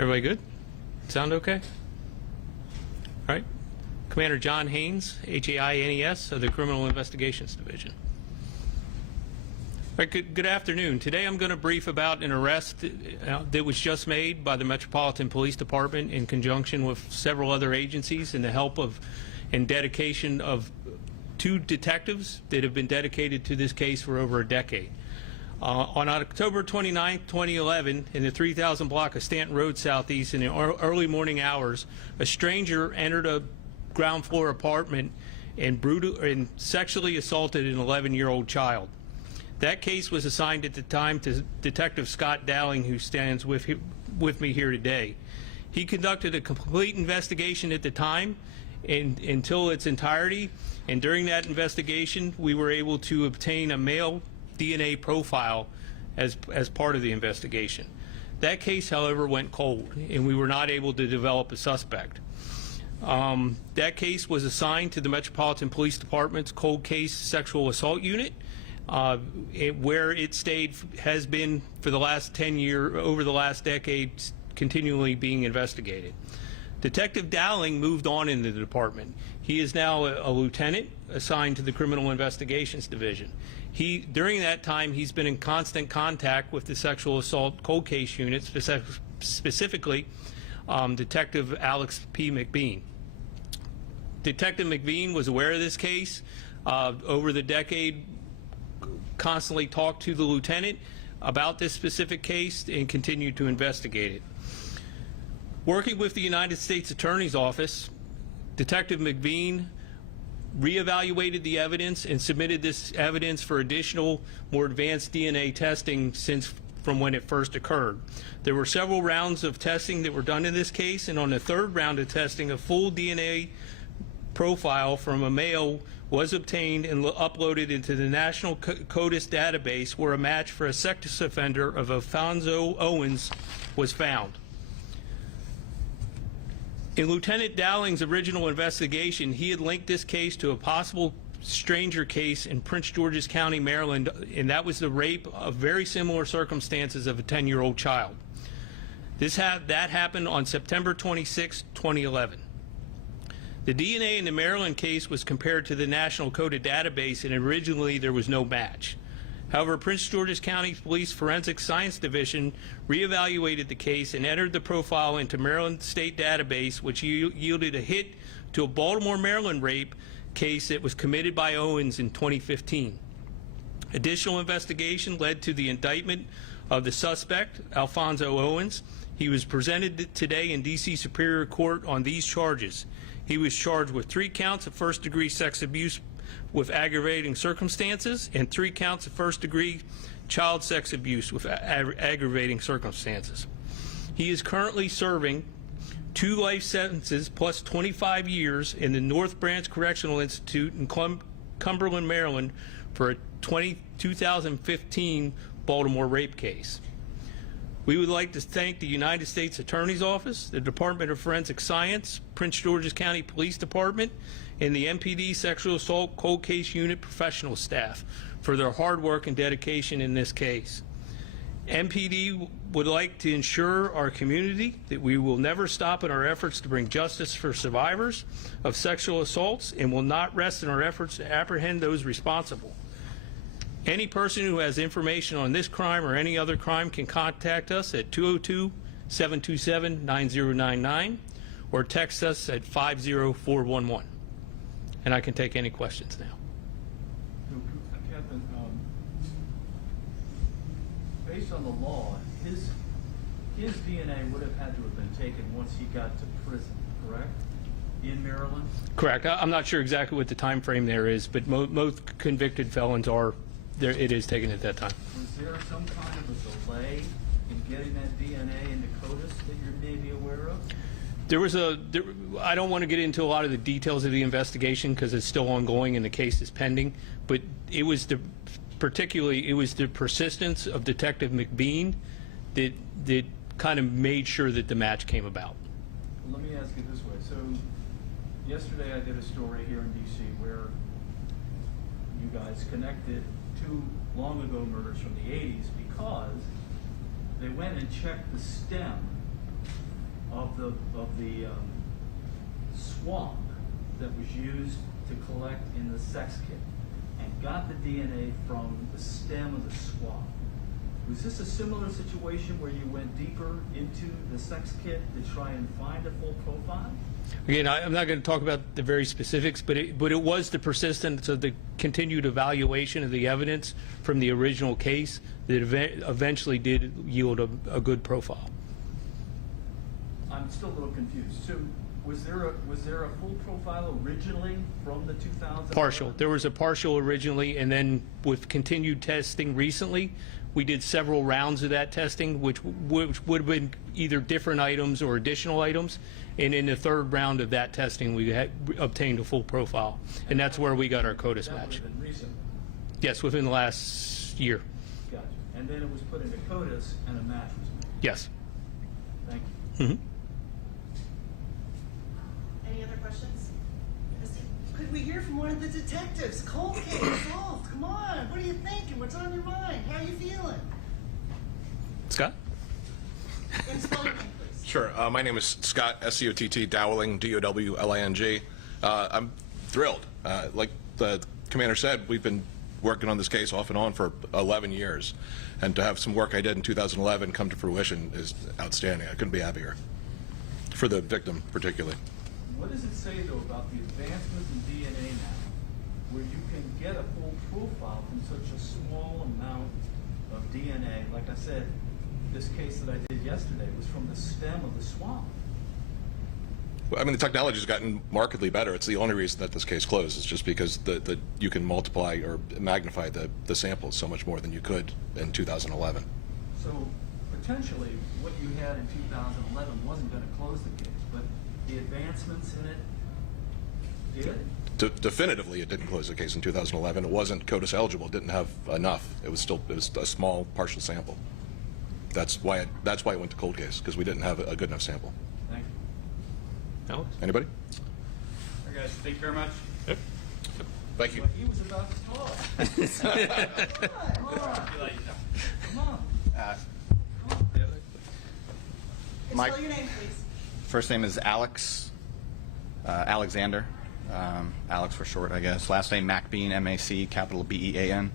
Everybody good? Sound okay? All right. Commander John Haynes, H-A-I-N-E-S, of the Criminal Investigations Division. All right, good afternoon. Today I'm going to brief about an arrest that was just made by the Metropolitan Police Department in conjunction with several other agencies and the help of and dedication of 2 detectives that have been dedicated to this case for over a decade. On October 29, 2011, in the 3000 block of Stanton Road Southeast in the early morning hours, a stranger entered a ground floor apartment and sexually assaulted an 11-year-old child. That case was assigned at the time to Detective Scott Dowling, who stands with me here today. He conducted a complete investigation at the time until its entirety, and during that investigation we were able to obtain a male DNA profile as part of the investigation. That case, however, went cold, and we were not able to develop a suspect. That case was assigned to the Metropolitan Police Department's Cold Case Sexual Assault Unit, where it has been for the last 10 years, over the last decade, continually being investigated. Detective Dowling moved on in the department. He is now a lieutenant assigned to the Criminal Investigations Division. During that time, he's been in constant contact with the Sexual Assault Cold Case Unit, specifically Detective Alex P. McBean. Detective McBean was aware of this case. Over the decade, constantly talked to the lieutenant about this specific case and continued to investigate it. Working with the United States Attorney's Office, Detective McBean reevaluated the evidence and submitted this evidence for additional, more advanced DNA testing from when it first occurred. There were several rounds of testing that were done in this case, and on the 3rd round of testing, a full DNA profile from a male was obtained and uploaded into the National CODIS database, where a match for a sex offender of Alfonso Owens was found. In Lieutenant Dowling's original investigation, he had linked this case to a possible stranger case in Prince George's County, Maryland, and that was the rape of very similar circumstances of a 10-year-old child. That happened on September 26, 2011. The DNA in the Maryland case was compared to the National CODIS database, and originally there was no match. However, Prince George's County Police Forensic Science Division reevaluated the case and entered the profile into Maryland State Database, which yielded a hit to a Baltimore, Maryland rape case that was committed by Owens in 2015. Additional investigation led to the indictment of the suspect, Alfonso Owens. He was presented today in D.C. Superior Court on these charges. He was charged with 3 counts of first-degree sex abuse with aggravating circumstances and 3 counts of first-degree child sex abuse with aggravating circumstances. He is currently serving 2 life sentences plus 25 years in the North Branch Correctional Institute in Cumberland, Maryland for a 2015 Baltimore rape case. We would like to thank the United States Attorney's Office, the Department of Forensic Science, Prince George's County Police Department, and the MPD Sexual Assault Cold Case Unit professional staff for their hard work and dedication in this case. MPD would like to ensure our community that we will never stop in our efforts to bring justice for survivors of sexual assaults and will not rest in our efforts to apprehend those responsible. Any person who has information on this crime or any other crime can contact us at 202-727-9099 or text us at 50411. And I can take any questions now. Captain, based on the law, his DNA would have had to have been taken once he got to prison, correct? In Maryland? Correct. I'm not sure exactly what the time frame there is, but most convicted felons are there. It is taken at that time. Was there some kind of a delay in getting that DNA into CODIS that you may be aware of? I don't want to get into a lot of the details of the investigation because it's still ongoing and the case is pending, but it was the persistence of Detective McBean that kind of made sure that the match came about. Well, let me ask you this way. So yesterday I did a story here in D.C. where you guys connected 2 long-ago murders from the 80s because they went and checked the stem of the swab that was used to collect in the sex kit and got the DNA from the stem of the swab. Was this a similar situation where you went deeper into the sex kit to try and find a full profile? Again, I'm not going to talk about the very specifics, but it was the persistence of the continued evaluation of the evidence from the original case that eventually did yield a good profile. I'm still a little confused. So was there a full profile originally from the 2000? Partial. There was a partial originally, and then with continued testing recently, we did several rounds of that testing, which would have been either different items or additional items. And in the third round of that testing, we had obtained a full profile, and that's where we got our CODIS That would match. have been recent. Yes, within the last year. Gotcha. And then it was put into CODIS and a match was made. Yes. Thank you. Mm-hmm. Any other questions? Misty? Could we hear from one of the detectives? Cold case solved. Come on. What are you thinking? What's on your mind? How are you feeling? Scott? And spell your name, please. Sure. My name is Scott, S-C-O-T-T, Dowling, D-O-W-L-I-N-G. I'm thrilled. Like the commander said, we've been working on this case off and on for 11 years. And to have some work I did in 2011 come to fruition is outstanding. I couldn't be happier. For the victim, particularly. What does it say, though, about the advancements in DNA now, where you can get a full profile from such a small amount of DNA? Like I said, this case that I did yesterday was from the stem of the swamp. Well, I mean, the technology has gotten markedly better. It's the only reason that this case closed. It's just because you can multiply or magnify the samples so much more than you could in 2011. So potentially, what you had in 2011 wasn't going to close the case, but the advancements in it did? Definitively, it didn't close the case in 2011. It wasn't CODIS eligible. It didn't have enough. It was a small partial sample. That's why it went to cold case, because we didn't have a good enough sample. Thank you. Alex? Anybody? All right, guys, thank you very much. Yep. Thank you. But he was about to talk. Come on. Come on. And My- spell your name, please. First name is Alex, Alexander, Alex for short, I guess. Last name MacBean, M-A-C, capital B-E-A-N.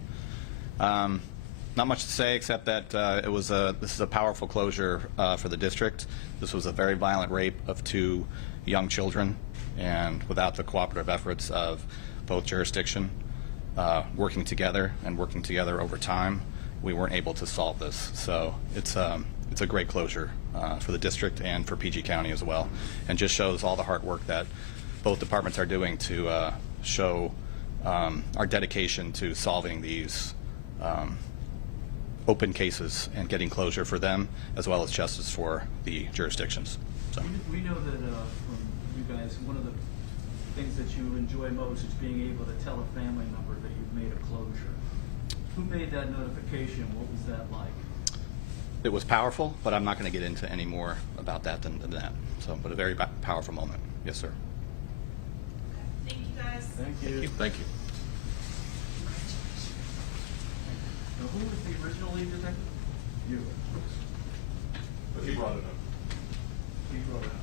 Not much to say except that this is a powerful closure for the district. This was a very violent rape of 2 young children, and without the cooperative efforts of both jurisdiction working together over time, we weren't able to solve this. So it's a great closure for the district and for PG County as well, and just shows all the hard work that both departments are doing to show our dedication to solving these open cases and getting closure for them, as well as justice for the jurisdictions. So. We know that from you guys, one of the things that you enjoy most is being able to tell a family member that you've made a closure. Who made that notification? What was that like? It was powerful, but I'm not going to get into any more about that than that. So, but a very powerful moment. Yes, sir. Thank you, guys. Thank you. Thank you. Now, who was the original lead detective? You. But he brought it up. He brought it up.